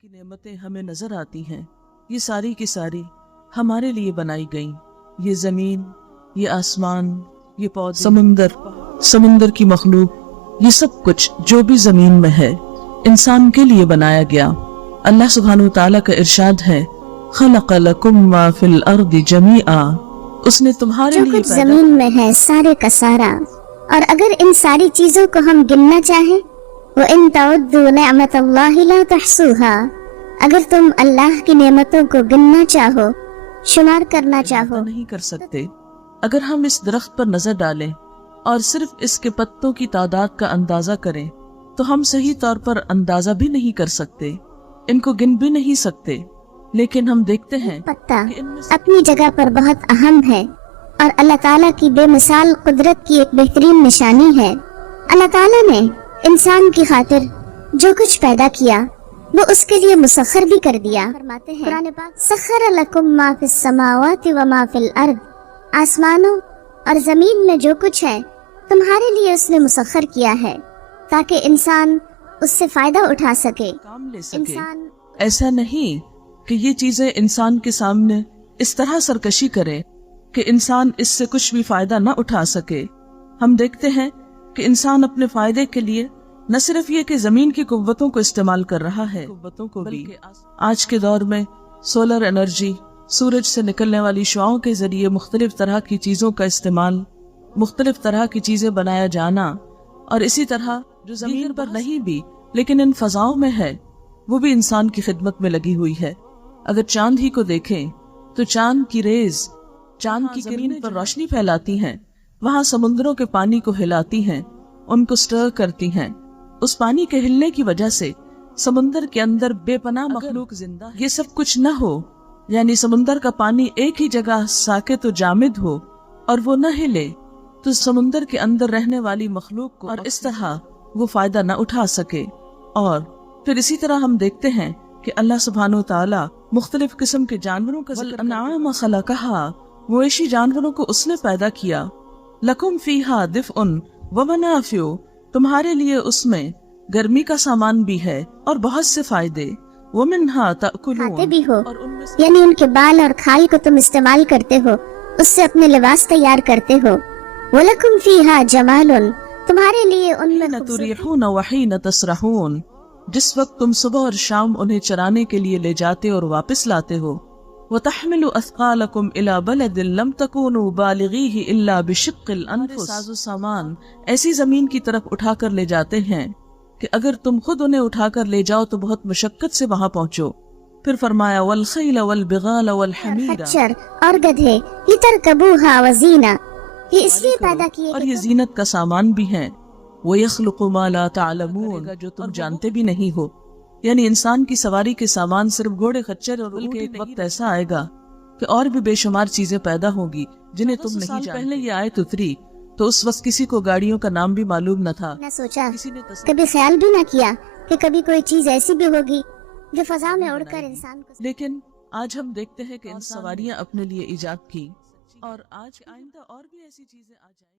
کی نعمتیں ہمیں نظر آتی ہیں یہ ساری کی ساری ہمارے لیے بنائی گئیں. یہ زمین، یہ آسمان، یہ پودے، سمندر کی مخلوق، یہ سب کچھ جو بھی زمین میں ہے انسان کے لیے بنایا گیا. اللہ سبحانہ وتعالی کا ارشاد ہے خلق لکم ما فی الارض جمیعا، اس نے تمہارے جو لیے کچھ پیدا زمین میں ہے سارے کا سارا، اور اگر ان ساری چیزوں کو ہم گننا چاہیں وَإِن تَعُدُّوا نِعْمَةَ اللَّهِ لَا تُحْصُوهَا، اگر تم اللہ کی نعمتوں کو گننا چاہو، شمار کرنا چاہو، نہیں کر سکتے. اگر ہم اس درخت پر نظر ڈالیں اور صرف اس کے پتوں کی تعداد کا اندازہ کریں تو ہم صحیح طور پر اندازہ بھی نہیں کر سکتے، ان کو گن بھی نہیں سکتے. لیکن ہم دیکھتے ہیں پتا کہ ان میں سے اپنی جگہ پر بہت اہم ہے اور اللہ تعالیٰ کی بے مثال قدرت کی ایک بہترین نشانی ہے. اللہ تعالیٰ نے انسان کی خاطر جو کچھ پیدا کیا وہ اس کے لیے مسخر بھی کر دیا. فرماتے ہیں قرآن پاک سخر لکم ما فی السماوات و ما فی الارض، آسمانوں اور زمین میں جو کچھ ہے تمہارے لیے اس نے مسخر کیا ہے تاکہ انسان اس سے فائدہ اٹھا سکے. کام لے سکے. انسان ایسا نہیں کہ یہ چیزیں انسان کے سامنے اس طرح سرکشی کرے کہ انسان اس سے کچھ بھی فائدہ نہ اٹھا سکے. ہم دیکھتے ہیں کہ انسان اپنے فائدے کے لیے نہ صرف یہ کہ زمین کی قوتوں کو استعمال کر رہا ہے، قوتوں کو بھی آج کے دور میں سولر انرجی، سورج سے نکلنے والی شعاؤں کے ذریعے مختلف طرح کی چیزوں کا استعمال، مختلف طرح کی چیزیں بنایا جانا، اور اسی طرح جو زمین پر نہیں بھی لیکن ان فضاؤں میں ہے وہ بھی انسان کی خدمت میں لگی ہوئی ہے. اگر چاند ہی کو دیکھیں تو چاند کی ریز چاند کی زمین پر روشنی پھیلاتی ہیں، وہاں سمندروں کے پانی کو ہلاتی ہیں، ان کو سٹر کرتی ہیں. اس پانی کے ہلنے کی وجہ سے سمندر کے اندر بے پناہ مخلوق زندہ ہے. یہ سب کچھ نہ ہو، یعنی سمندر کا پانی ایک ہی جگہ ساکت و جامد ہو اور وہ نہ ہلے، تو سمندر کے اندر رہنے والی مخلوق کو اور اس طرح وہ فائدہ نہ اٹھا سکے. اور پھر اسی طرح ہم دیکھتے ہیں کہ اللہ سبحانہ وتعالی مختلف قسم کے جانوروں کا ذکر والانعام خلقہا، مویشی جانوروں کو اس نے پیدا کیا. لکم فیہا دفء ومنافع، تمہارے لیے اس میں گرمی کا سامان بھی ہے اور بہت سے فائدے. ومنہا تأکلون، کھاتے بھی ہو، اور ان میں سے یعنی ان کے بال اور کھال کو تم استعمال کرتے ہو، اس سے اپنے لباس تیار کرتے ہو. وَلَكُمْ فِيهَا جَمَالٌ، تمہارے لیے ان میں حین خوبصورتی، تریحون وحین تسرحون، جس وقت تم صبح اور شام انہیں چرانے کے لیے لے جاتے اور واپس لاتے ہو. وَتَحْمِلُ أَثْقَالَكُمْ إِلَى بَلَدٍ لَمْ تَكُونُوا بَالِغِيهِ إِلَّا بِشِقِّ الْأَنفُسِ، ساز و سامان ایسی زمین کی طرف اٹھا کر لے جاتے ہیں کہ اگر تم خود انہیں اٹھا کر لے جاؤ تو بہت مشقت سے وہاں پہنچو. پھر فرمایا وَالْخَيْلَ وَالْبِغَالَ وَالْحَمِيرَ، خچر اور گدھے، لِتَرْكَبُوهَا وَزِينَةً، یہ اس لیے پیدا کیے اور کہ یہ زینت کا سامان بھی ہیں. وَيَخْلُقُ مَا لَا تَعْلَمُونَ، جو تم جانتے بھی نہیں ہو. یعنی انسان کی سواری کے سامان صرف گھوڑے، خچر اور اونٹ، ایک وقت ایسا آئے گا کہ اور بھی بے شمار چیزیں پیدا ہوں گی جنہیں تم نہیں جانتے. پہلے یہ آیت اتری تو اس وقت کسی کو گاڑیوں کا نام بھی معلوم نہ تھا. نہ سوچا، کسی نے کبھی خیال بھی نہ کیا کہ کبھی کوئی چیز ایسی بھی ہوگی جو فضا میں اڑ کر انسان کو. لیکن آج ہم دیکھتے ہیں کہ ان سواریاں اپنے لیے ایجاد کی، اور آج آئندہ اور بھی ایسی چیزیں آ جائیں.